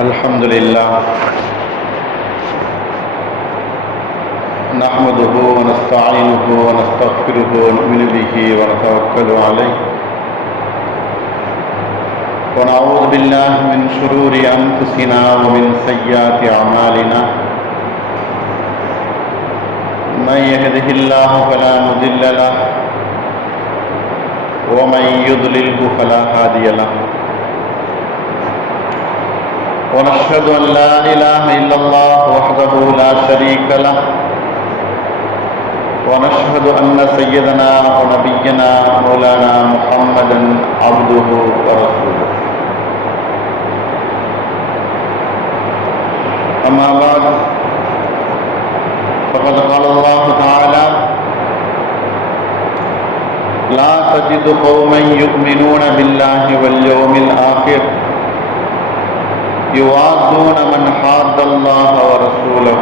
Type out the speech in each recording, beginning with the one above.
الحمد لله نحمده ونستعينه ونستغفره ونؤمن به ونتوكل عليه ونعوذ بالله من شرور أنفسنا ومن سيئات أعمالنا من يهده الله فلا مضل له ومن يضلله فلا هادي له ونشهد أن لا إله إلا الله وحده لا شريك له ونشهد أن سيدنا ونبينا مولانا محمدا عبده ورسوله أما بعد فقد قال الله تعالى لا تجد قوما يؤمنون بالله واليوم الآخر يوادون من حاد الله ورسوله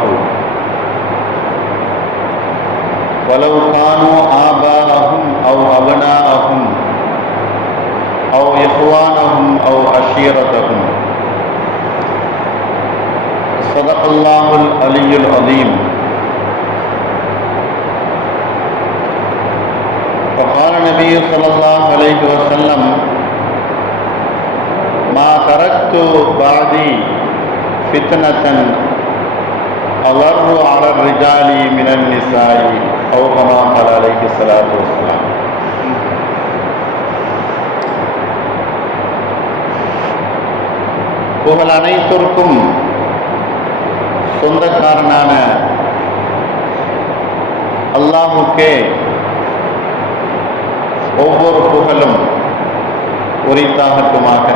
ولو كانوا آباءهم أو أبناءهم أو إخوانهم أو عشيرتهم صدق الله العلي العظيم. وقال النبي صلى الله عليه وسلم ما تركت بعدي فتنة أضر على الرجال من النساء أو كما قال عليه الصلاة والسلام. புகழ் அனைத்திற்கும் சொந்தக்காரனான அல்லாஹ்வுக்கே ஒவ்வொரு புகழும் உரித்தாகட்டுமாக.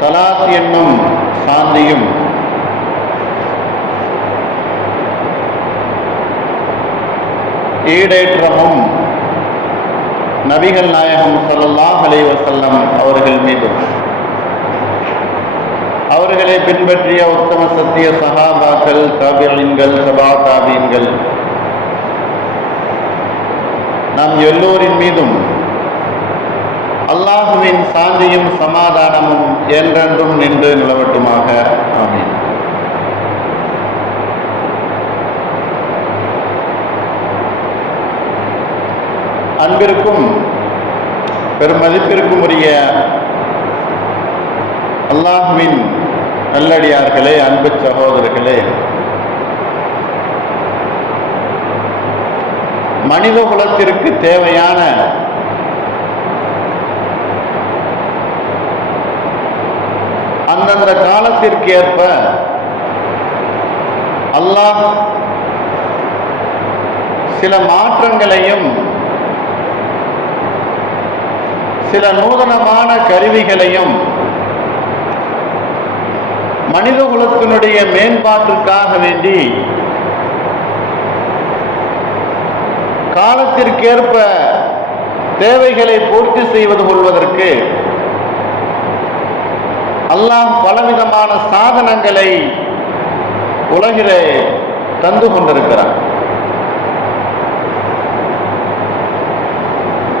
சலாத் என்னும் சாந்தியும் ஈடேற்றமும் நபிகள் நாயகம் ஸல்லல்லாஹு அலைஹி வஸல்லம் அவர்கள் மீதும் அவர்களை பின்பற்றிய உத்தம சத்திய சஹாபாக்கள், தாபிஈன்கள், தபா தாபீன்கள் நாம் எல்லோரின் மீதும் அல்லாஹுவின் சாந்தியும் சமாதானமும் என்றென்றும் நின்று நிலவட்டுமாக. ஆமீன். அன்பிற்கும் பெருமதிப்பிற்கும் உரிய அல்லாஹுவின் நல்லடியார்களே, அன்பு சகோதரர்களே, மனித குலத்திற்கு தேவையான அந்தந்த காலத்திற்கு ஏற்ப அல்லாஹ் சில மாற்றங்களையும் சில நூதனமான கருவிகளையும் மனித குலத்தினுடைய மேம்பாட்டிற்காக வேண்டி காலத்திற்கேற்ப தேவைகளை பூர்த்தி செய்வது கொள்வதற்கு அல்லாஹ் பலவிதமான சாதனங்களை உலகிலே தந்து கொண்டிருக்கிறார்.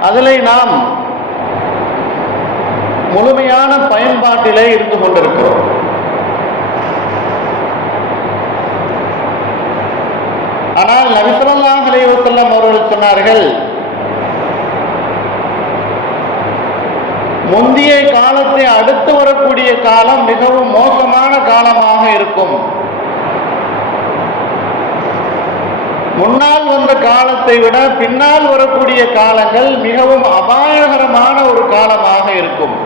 அதிலே நாம் முழுமையான பயன்பாட்டிலே இருந்து கொண்டிருக்கிறோம். ஆனால் நபி ஸல்லல்லாஹு அலைஹி வஸல்லம் அவர்கள் சொன்னார்கள், முந்தைய காலத்தை அடுத்து வரக்கூடிய காலம் மிகவும் மோசமான காலமாக இருக்கும். முன்னால் வந்த காலத்தை விட பின்னால் வரக்கூடிய காலங்கள் மிகவும் அபாயகரமான ஒரு காலமாக இருக்கும்.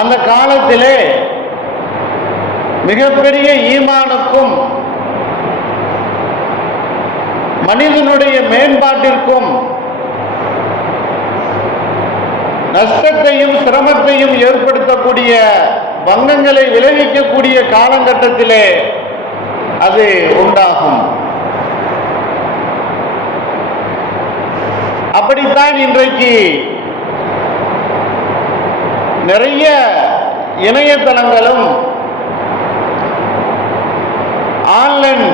அந்த காலத்திலே மிகப்பெரிய ஈமானுக்கும் மனிதனுடைய மேம்பாட்டிற்கும் நஷ்டத்தையும் சிரமத்தையும் ஏற்படுத்தக்கூடிய பங்கங்களை விளைவிக்கக்கூடிய காலகட்டத்திலே அது உண்டாகும். அப்படித்தான் இன்றைக்கு நிறைய இணையதளங்களும் ஆன்லைன்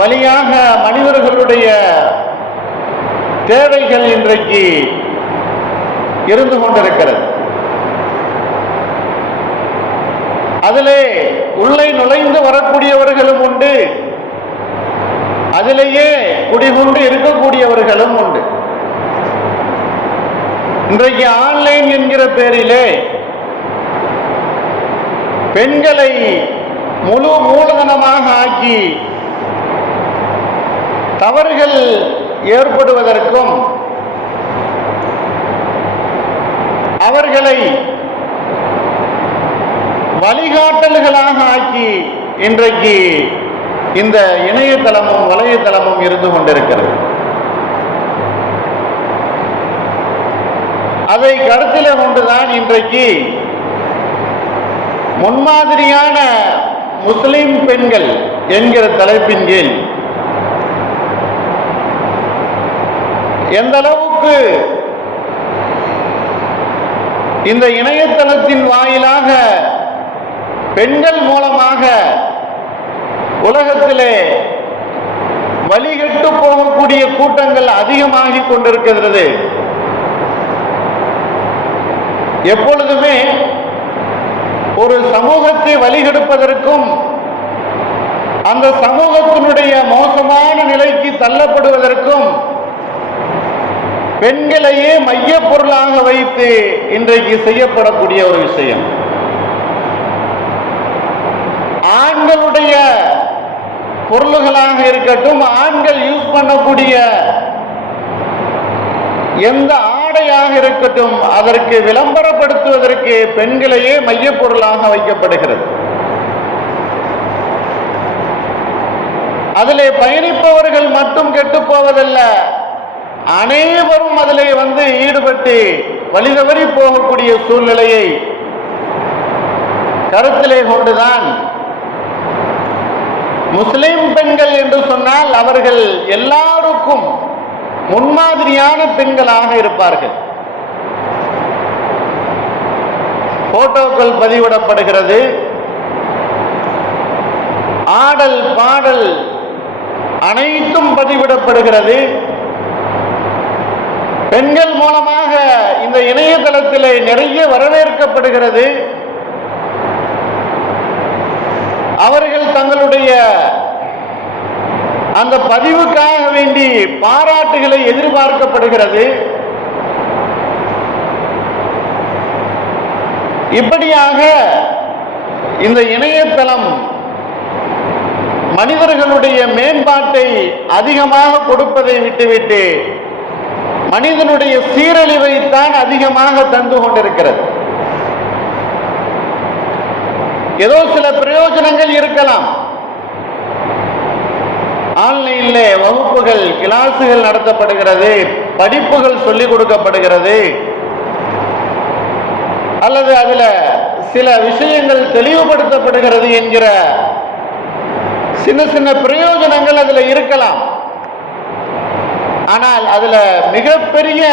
வழியாக மனிதர்களுடைய தேவைகள் இன்றைக்கு இருந்து கொண்டிருக்கிறது. அதிலே உள்ளே நுழைந்து வரக்கூடியவர்களும் உண்டு, அதிலேயே குடிகொண்டு இருக்கக்கூடியவர்களும் உண்டு. இன்றைக்கு ஆன்லைன் என்கிற பேரிலே பெண்களை முழு மூலதனமாக ஆக்கி தவறுகள் ஏற்படுவதற்கும் அவர்களை வழிகாட்டல்களாக ஆக்கி இன்றைக்கு இந்த இணையதளமும் வலையதளமும் இருந்து கொண்டிருக்கிறது. அதை கருத்திலே கொண்டுதான் இன்றைக்கு முன்மாதிரியான முஸ்லிம் பெண்கள் என்கிற தலைப்பின் கீழ் எந்த அளவுக்கு இந்த இணையதளத்தின் வாயிலாக பெண்கள் மூலமாக உலகத்திலே வழிகட்டு போகக்கூடிய கூட்டங்கள் அதிகமாகி கொண்டிருக்கிறது. எப்பொழுதுமே ஒரு சமூகத்தை வழிகெடுப்பதற்கும் அந்த சமூகத்தினுடைய மோசமான நிலைக்கு தள்ளப்படுவதற்கும் பெண்களையே மைய பொருளாக வைத்து இன்றைக்கு செய்யப்படக்கூடிய ஒரு விஷயம். ஆண்களுடைய பொருள்களாக இருக்கட்டும், ஆண்கள் யூஸ் பண்ணக்கூடிய எந்த ஆடையாக இருக்கட்டும், அதற்கு விளம்பரப்படுத்துவதற்கு பெண்களையே மைய பொருளாக வைக்கப்படுகிறது. அதிலே பயணிப்பவர்கள் மட்டும் கெட்டு போவதல்ல, அனைவரும் அதிலே ஈடுபட்டு வழிதவறி போகக்கூடிய சூழ்நிலையை கருத்திலே கொண்டுதான் முஸ்லிம் பெண்கள் என்று சொன்னால் அவர்கள் எல்லாருக்கும் முன்மாதிரியான பெண்களாக இருப்பார்கள். போட்டோக்கள் பதிவிடப்படுகிறது, ஆடல் பாடல் அனைத்தும் பதிவிடப்படுகிறது. பெண்கள் மூலமாக இந்த இணையதளத்திலே நிறைய வரவேற்கப்படுகிறது. அவர்கள் தங்களுடைய அந்த பதிவுக்காக வேண்டி பாராட்டுகளை எதிர்பார்க்கப்படுகிறது. இப்படியாக இந்த இணையதளம் மனிதர்களுடைய மேம்பாட்டை அதிகமாக கொடுப்பதை விட்டுவிட்டு மனிதனுடைய சீரழிவைத்தான் அதிகமாக தந்து கொண்டிருக்கிறது. ஏதோ சில பிரயோஜனங்கள் இருக்கலாம். ஆன்லைன்ல வகுப்புகள், கிளாஸுகள் நடத்தப்படுகிறது, படிப்புகள் சொல்லிக் கொடுக்கப்படுகிறது, அல்லது அதுல சில விஷயங்கள் தெளிவுபடுத்தப்படுகிறது என்கிற சின்ன சின்ன பிரயோஜனங்கள் அதுல இருக்கலாம். ஆனால் அதுல மிகப்பெரிய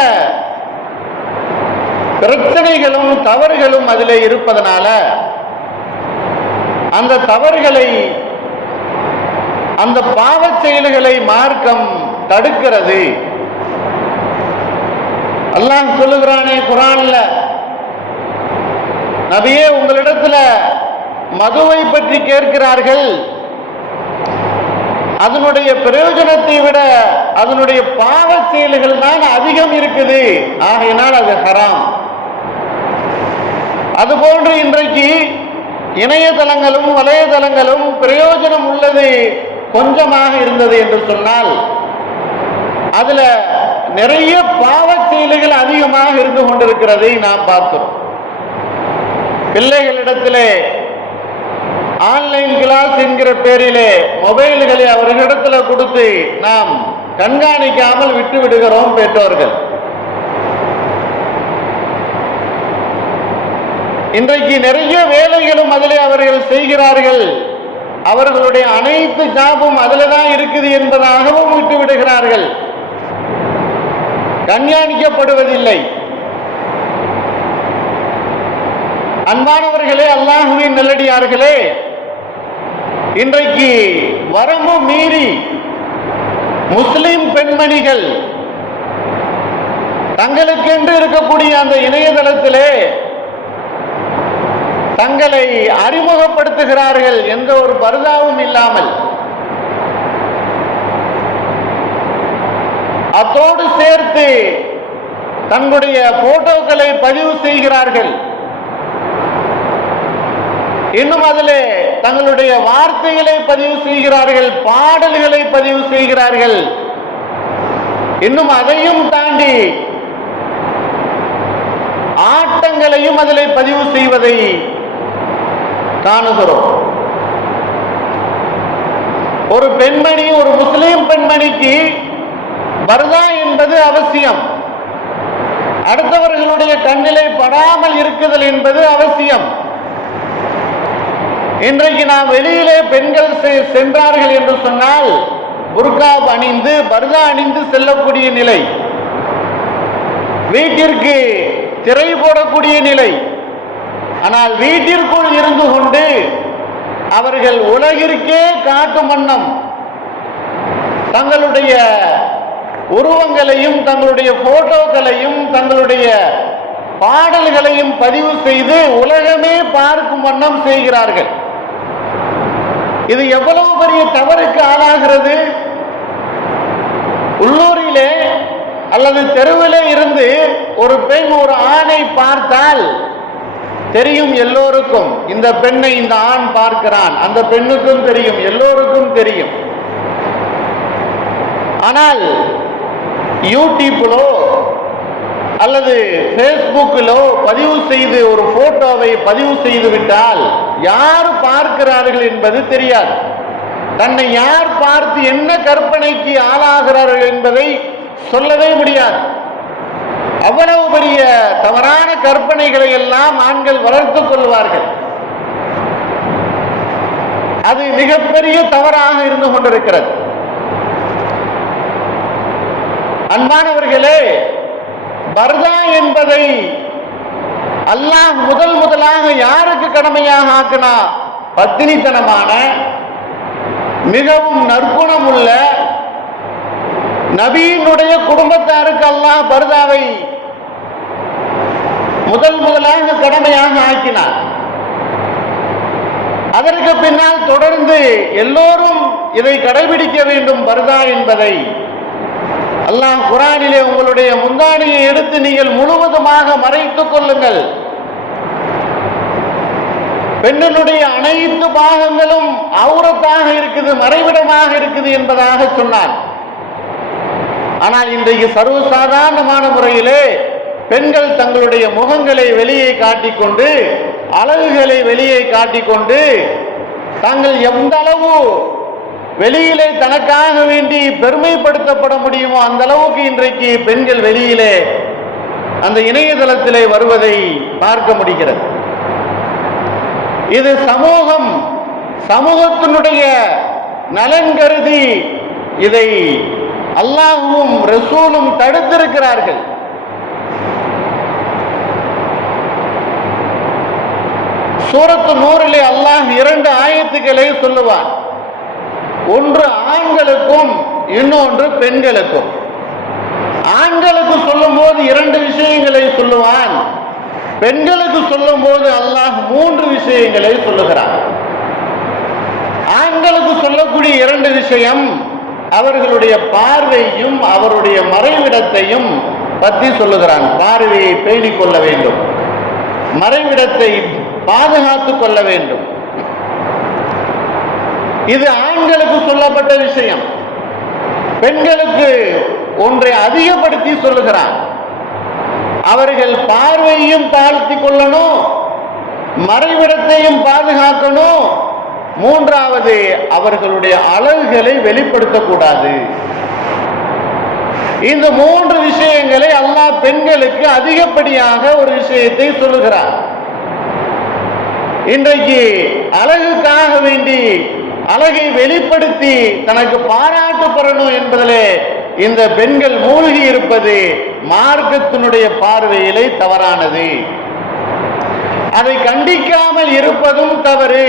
பிரச்சனைகளும் தவறுகளும் அதில் இருப்பதனால அந்த தவறுகளை, அந்த பாவச் செயல்களை மார்க்கம் தடுக்கிறது. அல்லாஹ் சொல்லுகிறானே குர்ஆன்ல, நபியே உங்களிடத்துல மதுவை பற்றி கேட்கிறார்கள், அதனுடைய பிரயோஜனத்தை விட அதனுடைய பாவச் செயல்கள் தான் அதிகம் இருக்குது, ஆகையினால் அது ஹராம். அதுபோன்று இன்றைக்கு இணையதளங்களும் வலைதளங்களும் பிரயோஜனம் உள்ளது கொஞ்சமாக இருந்தது என்று சொன்னால் அதுல நிறைய பாவச் செயல்கள் அதிகமாக இருந்து கொண்டிருக்கிறதை நாம் பார்க்கிறோம். பிள்ளைகளிடத்திலே ஆன்லைன் கிளாஸ் என்கிற பேரிலே மொபைல்களை அவர்களிடத்தில் கொடுத்து நாம் கண்காணிக்காமல் விட்டு விடுகிறோம் பெற்றோர்கள். இன்றைக்கு நிறைய வேலைகளும் அதிலே அவர்கள் செய்கிறார்கள். அவர்களுடைய அனைத்து ஜாபும் அதில் தான் இருக்குது என்பதாகவும் விட்டு விடுகிறார்கள், கண்காணிக்கப்படுவதில்லை. அன்பானவர்களே, அல்லாஹ்வின் நல்லடியார்களே, இன்றைக்கு வரம்பு மீறி முஸ்லிம் பெண்மணிகள் தங்களுக்கென்று இருக்கக்கூடிய அந்த இணையதளத்திலே தங்களை அறிமுகப்படுத்துகிறார்கள், எந்த ஒரு பர்தாவும் இல்லாமல். அத்தோடு சேர்த்து தங்களுடைய போட்டோக்களை பதிவு செய்கிறார்கள். இன்னும் அதிலே தங்களுடைய வார்த்தைகளை பதிவு செய்கிறார்கள், பாடல்களை பதிவு செய்கிறார்கள். இன்னும் அதையும் தாண்டி ஆட்டங்களையும் அதிலே பதிவு செய்வதை காணுகிறோம். ஒரு பெண்மணி, ஒரு முஸ்லிம் பெண்மணிக்கு பர்தா என்பது அவசியம். அடுத்தவர்களுடைய கண்ணிலே படாமல் இருக்குதல் என்பது அவசியம். இன்றைக்கு நாம் வெளியிலே பெண்கள் சென்றார்கள் என்று சொன்னால் புர்கா அணிந்து பர்தா அணிந்து செல்லக்கூடிய நிலை, வீட்டிற்கு திரை போடக்கூடிய நிலை. ஆனால் வீட்டிற்குள் இருந்து கொண்டு அவர்கள் உலகிற்கே காட்டும் வண்ணம் தங்களுடைய உருவங்களையும் தங்களுடைய போட்டோக்களையும் தங்களுடைய பாடல்களையும் பதிவு செய்து உலகமே பார்க்கும் வண்ணம் செய்கிறார்கள். இது எவ்வளவு பெரிய தவறுக்கு ஆளாகிறது. உள்ளூரிலே அல்லது தெருவிலே இருந்து ஒரு பெண் ஒரு ஆணை பார்த்தால் தெரியும் எல்லோருக்கும், இந்த பெண்ணை இந்த ஆண் பார்க்கிறான், அந்த பெண்ணுக்கும் தெரியும், எல்லோருக்கும் தெரியும். ஆனால் யூடியூப்பிலோ அல்லது பேஸ்புக்கிலோ பதிவு செய்து ஒரு போட்டோவை பதிவு செய்து விட்டால் யார் பார்க்கிறார்கள் என்பது தெரியாது. தன்னை யார் பார்த்து என்ன கற்பனைக்கு ஆளாகிறார்கள் என்பதை சொல்லவே முடியாது. அவ்வளவு பெரிய தவறான கற்பனைகளை எல்லாம் ஆண்கள் வளர்த்துக் கொள்வார்கள். அது மிகப்பெரிய தவறாக இருந்து கொண்டிருக்கிறது. அன்பானவர்களே, பர்தா என்பதை அல்லாஹ் முதலாக யாருக்கு கடமையாக ஆக்கினா? பத்தினித்தனமான மிகவும் நற்குணம் உள்ள நபியினுடைய குடும்பத்தாருக்கு அல்லாஹ் பர்தாவை முதலாக கடமையாக ஆக்கினார். அதற்கு பின்னால் தொடர்ந்து எல்லோரும் இதை கடைபிடிக்க வேண்டும் பர்தா என்பதை. அல்லாஹ் குர்ஆனிலே உங்களுடைய முந்தானியை எடுத்து நீங்கள் முழுவதுமாக மறைத்துக் கொள்ளுங்கள், பெண்ணினுடைய அனைத்து பாகங்களும் அவுரத்தாக இருக்குது, மறைவிடமாக இருக்குது என்பதாக சொன்னார். ஆனால் இன்றைக்கு சர்வசாதாரணமான முறையிலே பெண்கள் தங்களுடைய முகங்களை வெளியே காட்டிக்கொண்டு, அழகுகளை வெளியே காட்டிக்கொண்டு, தாங்கள் எந்த அளவு வெளியிலே தனக்காக வேண்டி பெருமைப்படுத்தப்பட முடியுமோ அந்த அளவுக்கு இன்றைக்கு பெண்கள் வெளியிலே அந்த இணையதளத்திலே வருவதை பார்க்க முடிகிறது. இது சமூகத்தினுடைய நலன் கருதி இதை அல்லாஹ்வும் ரசூலும் தடுத்திருக்கிறார்கள். சூரத்து நூறிலே அல்லாஹ் 2 ஆயத்துக்களை சொல்லுவான். ஒன்று ஆண்களுக்கும், இன்னொன்று பெண்களுக்கும். ஆண்களுக்கு சொல்லும் போது 2 விஷயங்களை சொல்லுவான், பெண்களுக்கு சொல்லும் போது அல்லாஹ் 3 விஷயங்களை சொல்லுகிறான். ஆண்களுக்கு சொல்லக்கூடிய 2 விஷயம் அவர்களுடைய பார்வையும் அவருடைய மறைவிடத்தையும் பற்றி சொல்லுகிறான். பார்வையை பேணிக் கொள்ள வேண்டும், மறைவிடத்தை பாதுகாத்துக் கொள்ள வேண்டும். இது ஆண்களுக்கு சொல்லப்பட்ட விஷயம். பெண்களுக்கு ஒன்றை அதிகப்படுத்தி சொல்லுகிறான். அவர்கள் பார்வையையும் தாழ்த்தி கொள்ளணும், மறைவிடத்தையும் பாதுகாக்கணும். 3வது, அவர்களுடைய அழகுகளை வெளிப்படுத்தக்கூடாது. இந்த 3 விஷயங்களை அல்லாஹ் பெண்களுக்கு அதிகப்படியாக ஒரு விஷயத்தை சொல்லுகிறார். இன்றைக்கு அழகுக்காக வேண்டி அழகை வெளிப்படுத்தி தனக்கு பாராட்டு பெறணும் என்பதிலே இந்த பெண்கள் மூழ்கி இருப்பது மார்க்கத்தினுடைய பார்வையிலே தவறானது. அதை கண்டிக்காமல் இருப்பதும் தவறு,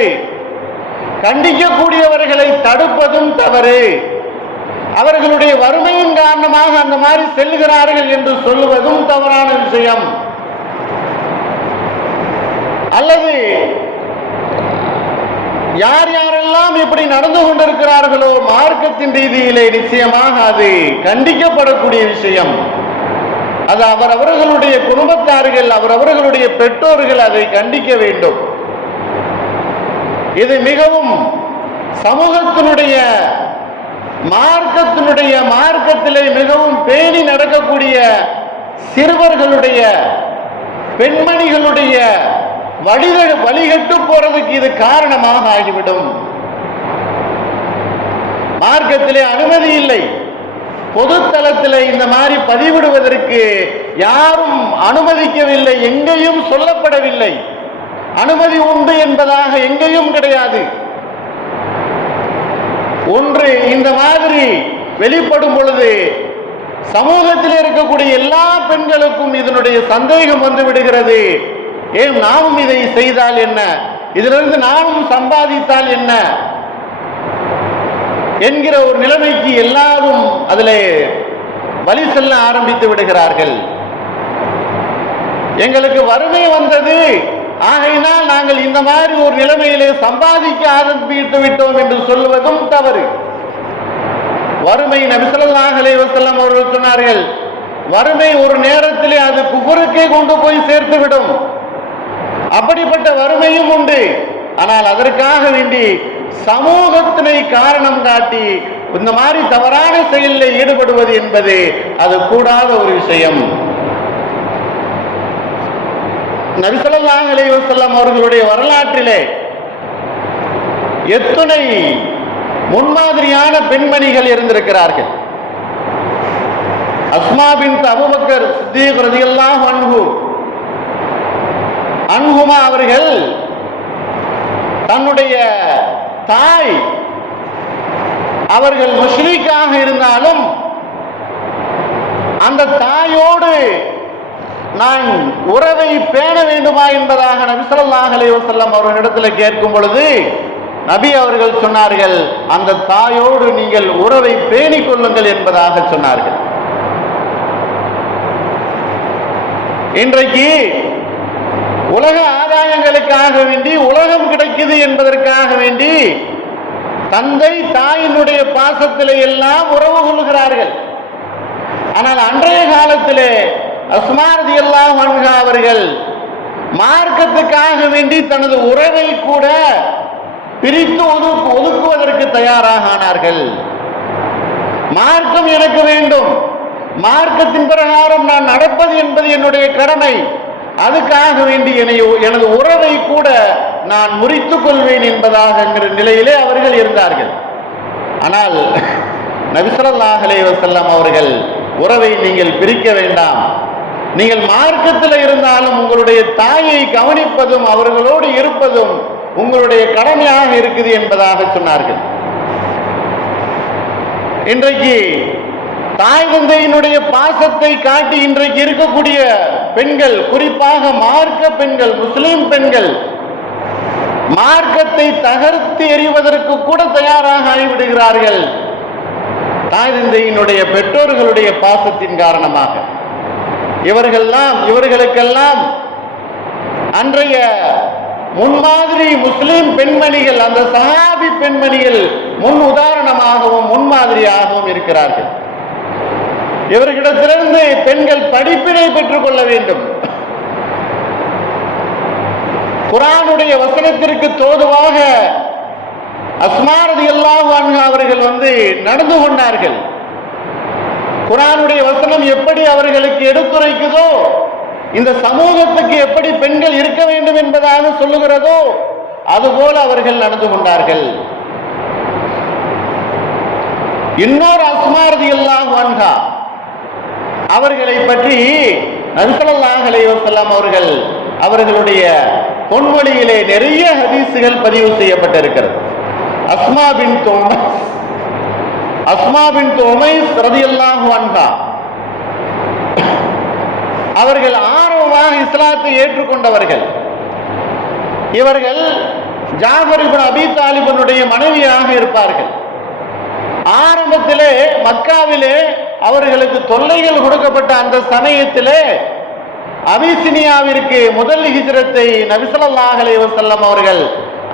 கண்டிக்கக்கூடியவர்களை தடுப்பதும் தவறு. அவர்களுடைய வறுமையின் காரணமாக அந்த மாதிரி செல்கிறார்கள் என்று சொல்லுவதும் தவறான விஷயம். அல்லது யார் யாரெல்லாம் இப்படி நடந்து கொண்டிருக்கிறார்களோ மார்க்கத்தின் ரீதியிலே நிச்சயமாக அது கண்டிக்கப்படக்கூடிய விஷயம். அது அவரவர்களுடைய குடும்பத்தார்கள், அவரவர்களுடைய பெற்றோர்கள் அதை கண்டிக்க வேண்டும். இது மிகவும் சமூகத்தினுடைய மார்க்கத்திலே மிகவும் பேணி நடக்கக்கூடிய சிறுவர்களுடைய பெண்மணிகளுடைய வழிகட்டு போறதுக்கு இது காரணமாக ஆகிவிடும். மார்க்கத்திலே அனுமதி இல்லை. பொதுத்தளத்தில் இந்த மாதிரி பதிவிடுவதற்கு யாரும் அனுமதிக்கவில்லை, எங்கேயும் சொல்லப்படவில்லை. அனுமதி உண்டு என்பதாக எங்கேயும் கிடையாது. ஒன்று இந்த மாதிரி வெளிப்படும் பொழுது சமூகத்தில் இருக்கக்கூடிய எல்லா பெண்களுக்கும் இதனுடைய சந்தேகம் வந்து விடுகிறது. ஏன் நாமும் இதை செய்தால் என்ன, இதிலிருந்து நாமும் சம்பாதித்தால் என்ன என்கிற ஒரு நிலைமைக்கு எல்லாரும் அதிலே வழி செல்ல ஆரம்பித்து விடுகிறார்கள். எங்களுக்கு வறுமை வந்தது, ஆகையினால் நாங்கள் இந்த மாதிரி ஒரு நிலைமையிலே சம்பாதிக்க ஆரம்பித்து விட்டோம் என்று சொல்வதும் தவறு. வறுமை, நபி ஸல்லல்லாஹு அலைஹி வஸல்லம் அவர்கள் சொன்னார்கள், வறுமை ஒரு நேரத்திலே அது குஃபருக்கே கொண்டு போய் சேர்த்துவிடும். அப்படிப்பட்ட வறுமையும் உண்டு. ஆனால் அதற்காக வேண்டி சமூகத்தினை காரணம் காட்டி இந்த மாதிரி தவறான செயலில் ஈடுபடுவது என்பது அது கூடாத ஒரு விஷயம். நபி ஸல்லல்லாஹு அலைஹி வஸல்லம் அவர்களுடைய வரலாற்றிலே எத்தனை முன்மாதிரியான பெண்மணிகள் இருந்திருக்கிறார்கள். அஸ்மா பின்த் அபூபக்கர் சித்தீக் ரலியல்லாஹு அன்ஹுமா அவர்கள் தன்னுடைய தாய் அவர்கள் முஷ்ரிக்காக இருந்தாலும் அந்த தாயோடு நான் உறவை பேண வேண்டுமா என்பதாக நபி ஸல்லல்லாஹு அலைஹி வஸல்லம் அவர்களிடத்தில் கேட்கும் பொழுது நபி அவர்கள் சொன்னார்கள், அந்த தாயோடு நீங்கள் உறவை பேணிக் கொள்ளுங்கள் என்பதாக சொன்னார்கள். இன்றைக்கு உலக ஆதாயங்களுக்காக வேண்டி, உலகம் கிடைக்குது என்பதற்காக வேண்டி தந்தை தாயினுடைய பாசத்திலே எல்லாம் உறவு கொள்கிறார்கள். ஆனால் அன்றைய காலத்திலே அஸ்மா ரலியல்லாஹு அன்ஹா அவர்கள் மார்க்கத்துக்காக வேண்டி தனது உறவை கூட பிரித்து ஒதுக்குவதற்கு தயாராக ஆனார்கள். மார்க்கம் எனக்கு வேண்டும், மார்க்கத்தின் பிரகாரம் நான் நடப்பது என்பது என்னுடைய கடமை, அதுக்காக வேண்டி எனது உறவை கூட நான் முறித்துக் கொள்வேன் என்பதாக நிலையிலே அவர்கள் இருந்தார்கள். ஆனால் நபி ஸல்லல்லாஹு அலைஹி வஸல்லம் அவர்கள் உறவை நீங்கள் பிரிக்க வேண்டாம், நீங்கள் மார்க்கத்தில் இருந்தாலும் உங்களுடைய தாயை கவனிப்பதும் அவர்களோடு இருப்பதும் உங்களுடைய கடமையாக இருக்குது என்பதாக சொன்னார்கள். இன்றைக்கு தாய் தந்தையினுடைய பாசத்தை காட்டி இன்றைக்கு இருக்கக்கூடிய பெண்கள், குறிப்பாக மார்க்க பெண்கள், முஸ்லிம் பெண்கள் மார்க்கத்தை தகர்த்து எறிவதற்கு கூட தயாராக ஆகிவிடுகிறார்கள். தாய் தந்தையினுடைய பெற்றோர்களுடைய பாசத்தின் காரணமாக இவர்களுக்கெல்லாம் அன்றைய முன்மாதிரி முஸ்லிம் பெண்மணிகள், அந்த சஹாபி பெண்மணிகள் முன் உதாரணமாகவும் முன்மாதிரியாகவும் இருக்கிறார்கள். இவர்களிடத்திலிருந்து பெண்கள் படிப்பினை பெற்றுக் கொள்ள வேண்டும். குர்ஆனுடைய வசனத்திற்கு தோதுவாக அஸ்மா ரலியல்லாஹு அன்ஹா அவர்கள் நடந்து கொண்டார்கள். குர்ஆனுடைய வசனம் எப்படி அவர்களுக்கு எடுத்துரைக்குதோ, இந்த சமூகத்துக்கு எப்படி பெண்கள் இருக்க வேண்டும் என்பதாக சொல்லுகிறதோ அதுபோல அவர்கள் நடந்து கொண்டார்கள். இன்னொரு அஸ்மா ரலியல்லாஹு அன்ஹா அவர்களை பற்றி நபி ஸல்லல்லாஹு அலைஹி வஸல்லம் அவர்களுடைய பொன்மொழியிலே நிறைய ஹதீசுகள் பதிவு செய்யப்பட்டிருக்கிறது. அஸ்மா பின்த் உமைஸ் ரலியல்லாஹு அன்ஹா அவர்கள் ஆர்வமாக இஸ்லாத்தை ஏற்றுக்கொண்டவர்கள். இவர்கள் ஜாஃபர் இப்னு அபீ தாலிபனுடைய மனைவியாக இருப்பார்கள். ஆரம்பத்திலே மக்காவிலே அவர்களுக்கு தொல்லைகள் கொடுக்கப்பட்ட அந்த சமயத்திலே அபிசினியாவிற்கு முதல் ஹிஜ்ரத்தை நபி ஸல்லல்லாஹு அலைஹி வஸல்லம் அவர்கள்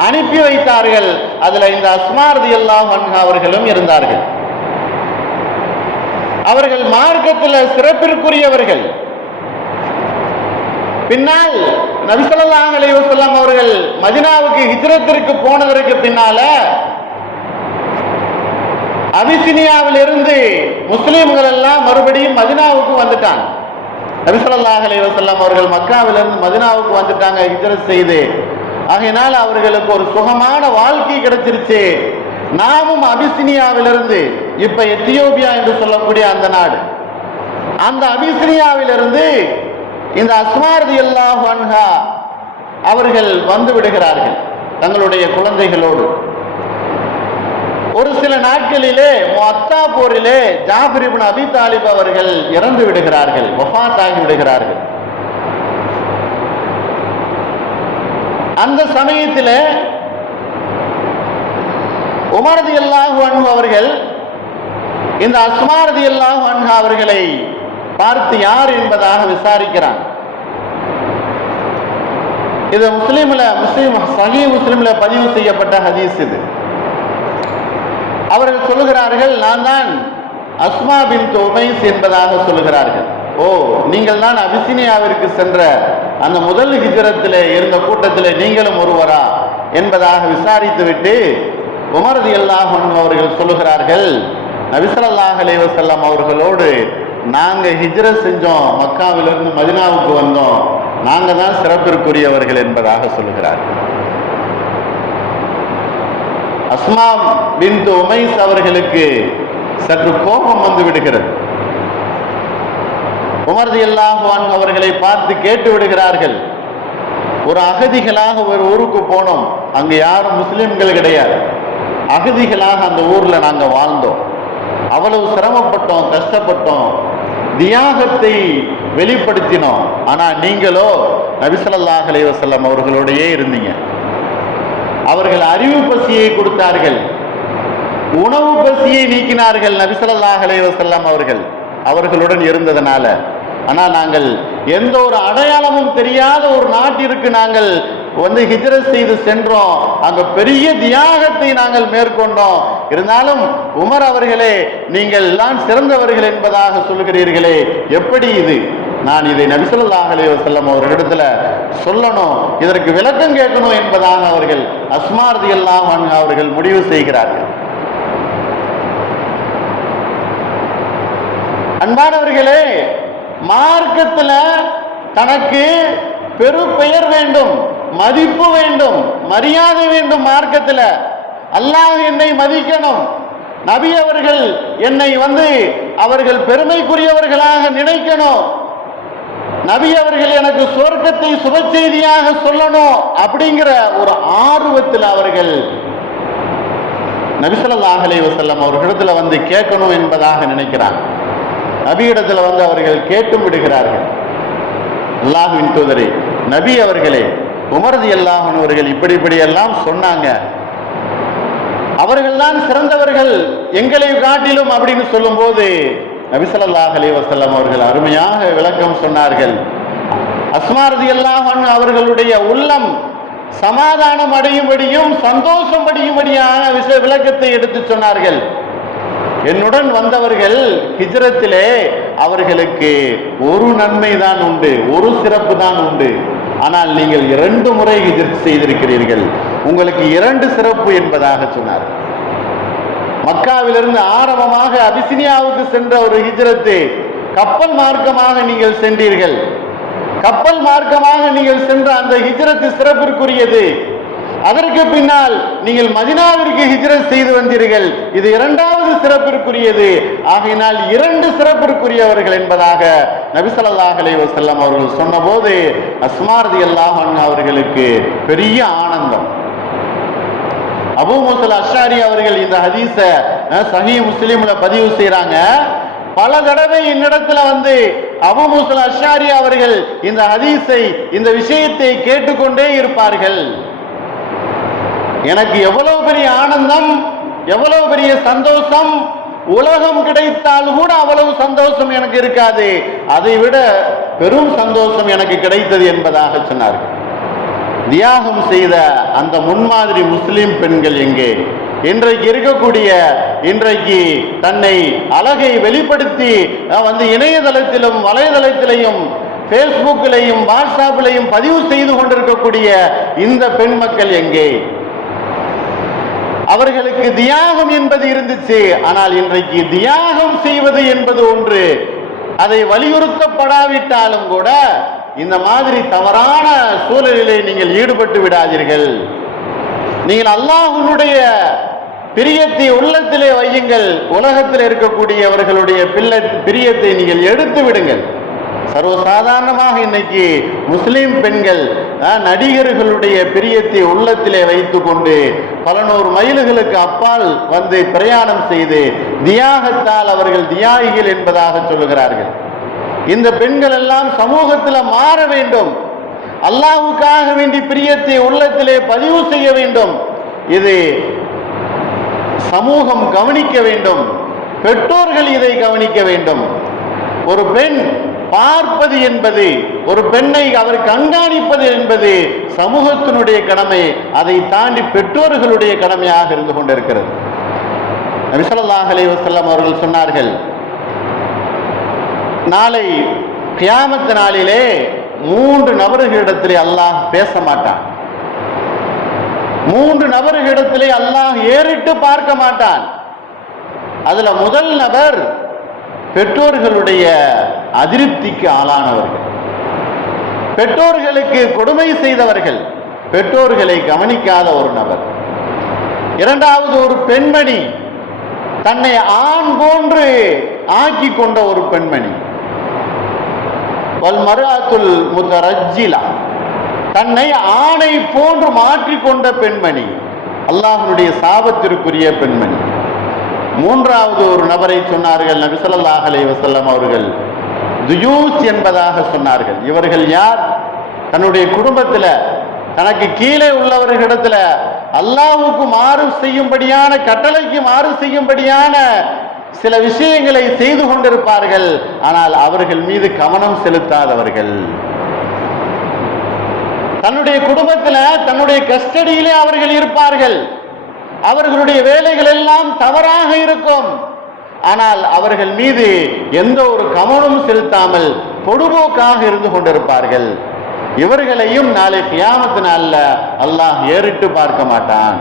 அனுப்பி வைத்தார்கள். அதுல இந்த அஸ்மா ரலியல்லாஹு அன்ஹா அவர்களும் இருந்தார்கள். அவர்கள் மார்க்கத்தில் சிறப்பிற்குரியவர்கள். பின்னால் நபி ஸல்லல்லாஹு அலைஹி வஸல்லம் அவர்கள் மதீனாவுக்கு ஹிஜ்ரத்திற்கு போனதற்கு பின்னால அபிசினியாவில் இருந்து முஸ்லிம்கள் எல்லாம் மறுபடியும் மதீனாவுக்கு வந்துட்டாங்க. நபி ஸல்லல்லாஹு அலைஹி வஸல்லம் அவர்கள் மக்காவிலிருந்து மதீனாவுக்கு வந்துட்டாங்க ஹிஜ்ரத் செய்து. ஆகையினால் அவர்களுக்கு ஒரு சுகமான வாழ்க்கை கிடைச்சிருச்சு. நாமும் அபிசினியாவிலிருந்து, இப்ப எத்தியோப்பியா என்று சொல்லக்கூடிய அந்த நாடு, அந்த அபிசினியாவிலிருந்து இந்த அஸ்மா ரலியல்லாஹு அன்ஹா அவர்கள் வந்து விடுகிறார்கள் தங்களுடைய குழந்தைகளோடு. ஒரு சில நாட்களிலே முஅத்தா போரிலே ஜாஃபர் இப்னு அபி தாலிப் அவர்கள் இறந்து விடுகிறார்கள், வஃபாத் ஆகி விடுகிறார்கள். அந்த சமயத்தில் உமர் ரலியல்லாஹு அன்ஹு அவர்கள் இந்த அஸ்மா ரலியல்லாஹு அன்ஹா அவர்களை பார்த்து யார் என்பதாக விசாரிக்கிறான். இது சஹீஹ் முஸ்லிம்ல பதிவு செய்யப்பட்ட ஹதீஸ். இது அவர்கள் சொல்லுகிறார்கள், நான் தான் அஸ்மா பின்த் உமைஸ் என்பதாக சொல்லுகிறார்கள். ஓ, நீங்கள் தான் அபிசினியாவிற்கு சென்ற அந்த முதல் ஹிஜ்ரத்தில் இருந்த கூட்டத்தில் நீங்களும் ஒருவரா என்பதாக விசாரித்துவிட்டு உமர் ரலியல்லாஹு அன்ஹு அவர்கள் சொல்லுகிறார்கள், நபி ஸல்லல்லாஹு அலைஹி வஸல்லம் அவர்களோடு நாங்க ஹிஜ்ரத் செஞ்சோம், மக்காவிலிருந்து மதீனாவுக்கு வந்தோம், நாங்க தான் சிறப்பிற்குரியவர்கள் என்பதாக சொல்லுகிறார்கள். அஸ்மா பின்த் உமைஸ் அவர்களுக்கு சற்று கோபம் வந்து விடுகிறது. உமர் ரலியல்லாஹு அன்ஹு அவர்களை பார்த்து கேட்டு விடுகிறார்கள், ஒரு அகதிகளாக ஒரு ஊருக்கு போனோம், அங்க யாரும் முஸ்லிம்கள் கிடையாது, அகதிகளாக அந்த ஊர்ல நாங்க வாழ்ந்தோம், அவ்வளவு சிரமப்பட்டோம், கஷ்டப்பட்டோம், தியாகத்தை வெளிப்படுத்தினோம். ஆனா நீங்களோ நபி ஸல்லல்லாஹு அலைஹி வஸல்லம் அவர்களோடையே இருந்தீங்க. அவர்கள் அறிவு பசியை கொடுத்தார்கள், உணவு பசியை நீக்கினார்கள் நபி ஸல்லல்லாஹு அலைஹி வஸல்லம் அவர்களுடன் இருந்ததனால. ஆனால் நாங்கள் எந்த ஒரு அடையாளமும் தெரியாத ஒரு நாட்டிற்கு நாங்கள் வந்து ஹிஜ்ரத் செய்து சென்றோம், அங்க பெரிய தியாகத்தை நாங்கள் மேற்கொண்டோம். இருந்தாலும் உமர் அவர்களே, நீங்கள் எல்லாம் சிறந்தவர்கள் என்பதாக சொல்லுகிறீர்களே, எப்படி இது? நான் இதை நபி ஸல்லல்லாஹு அலைஹி வஸல்லம் அவர்களிடத்துல சொல்லணும், இதற்கு விளக்கம் கேட்கணும் என்பதாக அவர்கள் அஸ்மா ரலியல்லாஹு அன்ஹா அவர்கள் முடிவு செய்கிறார்கள். அன்பானவர்களே, மார்க்கத்துல தனக்கு பெருப்பெயர் வேண்டும், மதிப்பு வேண்டும், மரியாதை வேண்டும். மார்க்கத்தில் அல்லாஹ் என்னை மதிக்கணும், நபி அவர்கள் என்னை அவர்கள் பெருமைக்குரியவர்களாக நினைக்கணும், நபி அவர்கள் எனக்கு சொர்க்கத்தை சுப செய்தியாக சொல்லணும் அப்படிங்கிற ஒரு ஆர்வத்தில் அவர்கள் நபி ஸல்லல்லாஹு அலைஹி வஸல்லம் அவர்களிடத்துல கேட்கணும் என்பதாக நினைக்கிறார். நபியிடத்துல அவர்கள் கேட்டும் விடுகிறார்கள். அல்லாஹ்வின் தூதரே, நபி அவர்களே, உமர் ரலியல்லாஹு அன்ஹு அவர்கள் இப்படி எல்லாம் சொன்னாங்க, அவர்கள் தான் சிறந்தவர்கள் எங்களை காட்டிலும் அப்படின்னு சொல்லும் போது நபி ஸல்லல்லாஹு அலைஹி வஸல்லம் அவர்கள் அருமையாக விளக்கம் சொன்னார்கள். அஸ்மா ரலியல்லாஹு அன்ஹா அவர்களுடைய உள்ளம் சமாதானம் அடையும்படியும் சந்தோஷம் அடையும்படியான விளக்கத்தை எடுத்து சொன்னார்கள். என்னுடன் வந்தவர்கள் ஹிஜ்ரத்திலே அவர்களுக்கு ஒரு நன்மை தான் உண்டு, ஒரு சிறப்பு தான் உண்டு. ஆனால் நீங்கள் 2 முறை ஹிஜ்ரத் செய்திருக்கிறீர்கள், உங்களுக்கு 2 சிறப்பு என்பதாக சொன்னார். மக்காவிலிருந்து ஆரம்பமாக அபிசினியாவுக்கு சென்ற ஒரு ஹிஜ்ரத்து, கப்பல் மார்க்கமாக நீங்கள் சென்றீர்கள். கப்பல் மார்க்கமாக நீங்கள் சென்ற அந்த ஹிஜ்ரத்து சிறப்பிற்குரியது. அதற்கு பின்னால் நீங்கள் மதீனாவிற்கு ஹிஜ்ரத் செய்து வந்தீர்கள், இது 2வது சிறப்பிற்குரியது. ஆகையினால் 2 சிறப்பிற்குரியவர்கள் என்பதாக நபி ஸல்லல்லாஹு அலைஹி வஸல்லம் அவர்கள் சொன்னபோது அஸ்மா ரலியல்லாஹு அன்ஹா அவர்களுக்கு பெரிய ஆனந்தம். அபூ மூஸா அஷ்அரி அவர்கள் இந்த ஹதீஸை சஹீஹ் முஸ்லிம்ல பதிவு செய்றாங்க. பல தடவை என்னிடத்துல அபூ மூஸா அஷ்அரி அவர்கள் இந்த ஹதீஸை, இந்த விஷயத்தை கேட்டுக்கொண்டே இருப்பார்கள். எனக்கு எவ்வளவு பெரிய ஆனந்தம், எவ்வளவு பெரிய சந்தோஷம்! உலகம் கிடைத்தால் கூட அவ்வளவு சந்தோஷம் எனக்கு இருக்காது, அதை விட பெரும் சந்தோஷம் எனக்கு கிடைத்தது என்பதாக சொன்னார்கள். தியாகம் செய்த அந்த முன்மாதிரி முஸ்லிம் பெண்கள் எங்கே? இன்றைக்கு இருக்கக்கூடிய, இன்றைக்கு தன்னை அழகை வெளிப்படுத்தி இணையதளத்திலும் வலைதளத்திலையும் பேஸ்புக்கிலையும் வாட்ஸ்அப்பிலையும் பதிவு செய்து கொண்டிருக்கக்கூடிய இந்த பெண் மக்கள் எங்கே? அவர்களுக்கு தியாகம் என்பது இருந்துச்சு. ஆனால் இன்றைக்கு தியாகம் செய்வது என்பது ஒன்று, அதை வலியுறுத்தப்படாவிட்டாலும் கூட இந்த மாதிரி தவறான சூழலிலே நீங்கள் ஈடுபட்டு விடாதீர்கள். நீங்கள் அல்லாஹ்வுடைய பிரியத்தை உள்ளத்திலே வையுங்கள். உலகத்தில் இருக்கக்கூடியவர்களுடைய பிரியத்தை நீங்கள் எடுத்து விடுங்கள். சர்வசாதாரணமாக இன்னைக்கு முஸ்லிம் பெண்கள் நடிகர்களுடைய பிரியத்தை உள்ளத்திலே வைத்துக் கொண்டு பல நூறு மைல்களுக்கு அப்பால் பிரயாணம் செய்து தியாகத்தால் அவர்கள் தியாகிகள் என்பதாக சொல்லுகிறார்கள். இந்த பெண்கள் எல்லாம் சமூகத்தில் மாற வேண்டும். அல்லாஹ்வுக்காக வேண்டி பிரியத்தை உள்ளத்திலே பதிவு செய்ய வேண்டும். இது சமூகம் கவனிக்க வேண்டும். பெற்றோர்கள் இதை கவனிக்க வேண்டும். ஒரு பெண் பார்ப்பது என்பது, ஒரு பெண்ணை அவர் கண்காணிப்பது என்பது சமூகத்தினுடைய கடமை. அதை தாண்டி பெற்றோர்களுடைய கடமையாக இருந்து கொண்டிருக்கிறது. நபி ஸல்லல்லாஹு அலைஹி வஸல்லம் அவர்கள் சொன்னார்கள், நாளை கியாமத் நாளிலே 3 நபர்களிடத்திலே அல்லாஹ் பேச மாட்டான். 3 நபர்களிடத்திலே அல்லாஹ் ஏறிட்டு பார்க்க மாட்டான். அதுல முதல் நபர் பெற்றோர்களுடைய அதிருப்திக்கு ஆளானவர்கள், பெற்றோர்களுக்கு கொடுமை செய்தவர்கள், பெற்றோர்களை கவனிக்காத ஒரு நபர். இரண்டாவது ஒரு பெண்மணி, தன்னை ஆண் போன்று ஆக்கி கொண்ட ஒரு பெண்மணி. வல் மர்அத்துல் முத்தரஜ்ஜிலா, தன்னை ஆணை போன்று மாற்றிக்கொண்ட பெண்மணி, அல்லாஹ்வுடைய சாபத்திற்குரிய பெண்மணி. மூன்றாவது ஒரு நபரை சொன்னார்கள் நபி ஸல்லல்லாஹு அலைஹி வஸல்லம் அவர்கள், துயூஸ் என்பதாக சொன்னார்கள். இவர்கள் யார்? தன்னுடைய குடும்பத்தில் தனக்கு கீழே உள்ளவர்களிடத்துல அல்லாஹ்வுக்கு மாறு செய்யும்படியான, கட்டளைக்கு மாறு செய்யும்படியான சில விஷயங்களை செய்து கொண்டிருப்பார்கள். ஆனால் அவர்கள் மீது கவனம் செலுத்தாதவர்கள். தன்னுடைய குடும்பத்தில் தன்னுடைய கஸ்டடியிலே அவர்கள் இருப்பார்கள். அவர்களுடைய வேலைகள் எல்லாம் தவறாக இருக்கும். ஆனால் அவர்கள் மீது எந்த ஒரு கவனமும் செலுத்தாமல் பொடுபோக்காக இருந்து கொண்டிருப்பார்கள். இவர்களையும் நாளை கியாமத் நாள்ல அல்லாஹ் ஏறிட்டு பார்க்க மாட்டான்.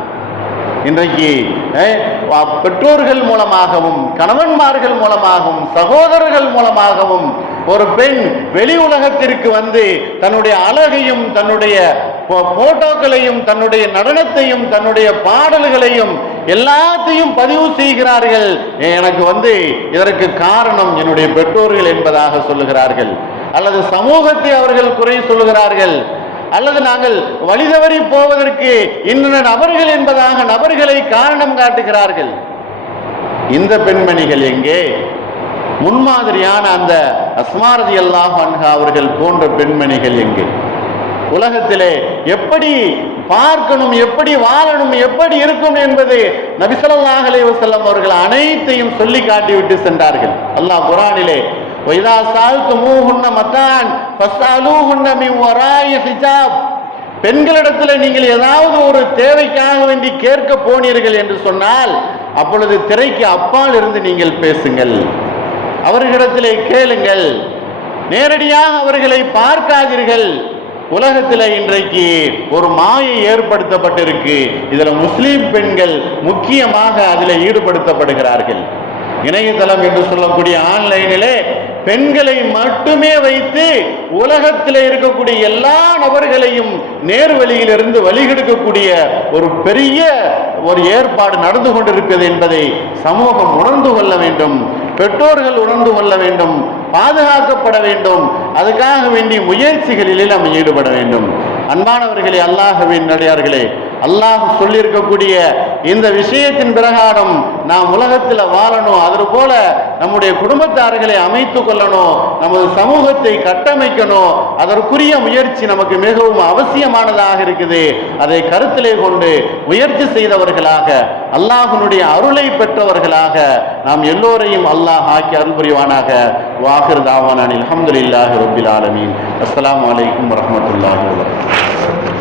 இன்றைக்கு பெற்றோர்கள் மூலமாகவும், கணவன்மார்கள் மூலமாகவும், சகோதரர்கள் மூலமாகவும் ஒரு பெண் வெளி உலகத்திற்கு தன்னுடைய அழகையும், தன்னுடைய போட்டோக்களையும், தன்னுடைய நடனத்தையும், தன்னுடைய பாடல்களையும் எல்லாத்தையும் பதிவு செய்கிறார்கள். எனக்கு இதற்கு காரணம் என்னுடைய பெற்றோர்கள் என்பதாக சொல்லுகிறார்கள். அல்லது சமூகத்தை அவர்கள் குறை சொல்லுகிறார்கள். அல்லது நாங்கள் வழிதவறி போவதற்கு இன்ன நபர்கள் என்பதாக நபர்களை காரணம் காட்டுகிறார்கள். இந்த பெண்மணிகள் எங்கே? முன்மாதிரியான அந்த அஸ்மா ரலியல்லாஹு அன்ஹா அவர்கள் போன்ற பெண்மணிகள் எங்கே? உலகத்திலே எப்படி பார்க்கணும், எப்படி வாழணும், எப்படி இருக்கும் என்பது நபி ஸல்லல்லாஹு அலைஹி வஸல்லம் அவர்கள் அனைத்தையும் சொல்லி காட்டிவிட்டு சென்றார்கள். அல்லாஹ் குர்ஆனிலே وَإِذَا سَأَلْتُمُوهُنَّ مَتَاعًا فَاسْأَلُوهُنَّ مِنْ وَرَاءِ حِجَابٍ, பெண்களிடத்தில் நீங்கள் ஏதாவது ஒரு தேவைக்காக வேண்டி கேட்க போனீர்கள் என்று சொன்னால் அப்பொழுது திரைக்கு அப்பால் இருந்து நீங்கள் பேசுங்கள், அவர்களிடத்திலே கேளுங்கள், நேரடியாக அவர்களை பார்க்காதீர்கள். உலகத்தில் இன்றைக்கு ஒரு மாயை ஏற்படுத்தப்பட்டிருக்கு. இதுல முஸ்லிம் பெண்கள் முக்கியமாக அதில் ஈடுபடுத்தப்படுகிறார்கள். இணையதளம் என்று சொல்லக்கூடிய ஆன்லைனிலே பெண்களை மட்டுமே வைத்து உலகத்தில் இருக்கக்கூடிய எல்லா நபர்களையும் நேர்வழியிலிருந்து வழிகெடுக்கக்கூடிய ஒரு பெரிய ஒரு ஏற்பாடு நடந்து கொண்டிருக்கிறது என்பதை சமூகம் உணர்ந்து கொள்ள வேண்டும். பெற்றோர்கள் உணர்ந்து கொள்ள வேண்டும், பாதுகாக்கப்பட வேண்டும். அதுக்காக வேண்டிய முயற்சிகளிலே நாம் ஈடுபட வேண்டும். அன்பானவர்களே, அல்லாஹ்வின் நல்லடியார்களே, அல்லாஹ் சொல்லியிருக்கக்கூடிய இந்த விஷயத்தின் பிரகாரம் நாம் உலகத்தில் வாழணும். அது போல நம்முடைய குடும்பத்தார்களை அமைத்து கொள்ளணும், நமது சமூகத்தை கட்டமைக்கணும். அதற்குரிய முயற்சி நமக்கு மிகவும் அவசியமானதாக இருக்குது. அதை கருத்திலே கொண்டு முயற்சி செய்தவர்களாக, அல்லாஹ்வுடைய அருளை பெற்றவர்களாக நாம் எல்லோரையும் அல்லாஹ் ஆக்கி அருள் புரிவானாக. வாஹிர் தாவானா அல்ஹம்துலில்லாஹி ரப்பில் ஆலமீன். அஸ்ஸலாமு அலைக்கும் வரஹ்மத்துல்லாஹி வபரகாத்துஹு.